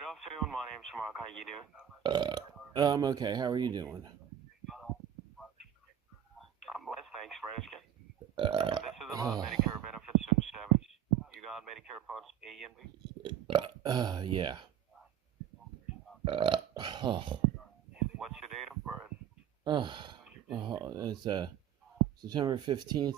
Good afternoon. My name's Mark. How you doing? I'm okay. How are you doing? I'm blessed. Thanks for asking. Uh, This is about oh, Medicare benefits and service. You got Medicare parts A and B. yeah. Oh, What's your date of birth? uh, it's September 15th,